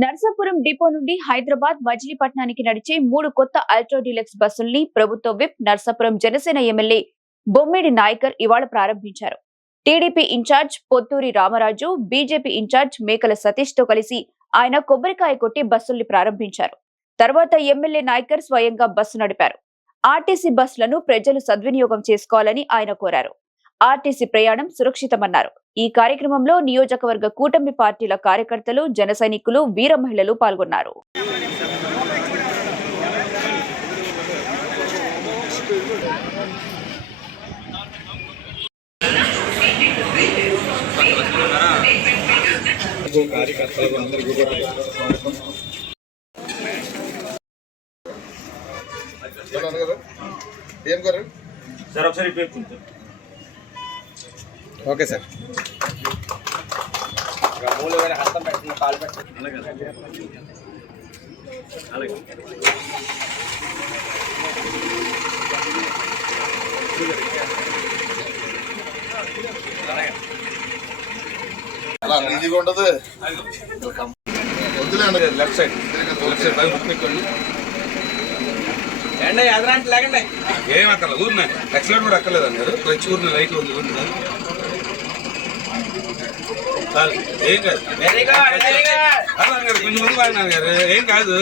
Narsapuram depot నుండి హైదరాబాద్ మజిలీపట్నానికి నడిచే మూడు కొత్త అల్ట్రా డీలక్స్ బస్సుల్ని ప్రభుత్వ విప్ నర్సాపురం జనసేన ఎమ్మెల్యే బొమ్మిడి నాయకర్ ఇవాళ ప్రారంభించారు. TDP incharge Potturi Ramaraju BJP incharge Mekala సతీష్తో కలిసి ఆయన కొబ్బరికాయ కొట్టి బస్సుల్ని ప్రారంభించారు. తర్వాత ఎమ్మెల్యే నాయకర్ స్వయంగా బస్సు నడిపారు. ఆర్టీసీ బస్సులను ప్రజలు సద్వినియోగం చేసుకోవాలని ఆయన కోరారు. ఆర్టీసీ ప్రయాణం సురక్షితమన్నారు. ఈ కార్యక్రమంలో నియోజకవర్గ కూటమి పార్టీల కార్యకర్తలు జన సైనికులు వీర మహిళలు పాల్గొన్నారు. ఏం గారు? సార్ ఒకసారి. Okay sir. అలా ఈజీగా ఉండదు వద్దులేండి లెఫ్ట్ సైడ్ లెఫ్ట్ సైడ్ బాగా బుక్ పెట్టుకోండి ఎండ ఎదరంటే లేకండి ఏం అక్కర్లేదు ఊరిన. ఎక్సలెంట్ కూడా అక్కర్లేదు అన్నారు ప్రతి ఊరిని లైట్ ఉంది ఊరిని. ఏం కాదు వెరీ గుడ్ వెరీ గుడ్ అలా అన్నారు కొంచెం ముందు వాడినారు గారు ఏం కాదు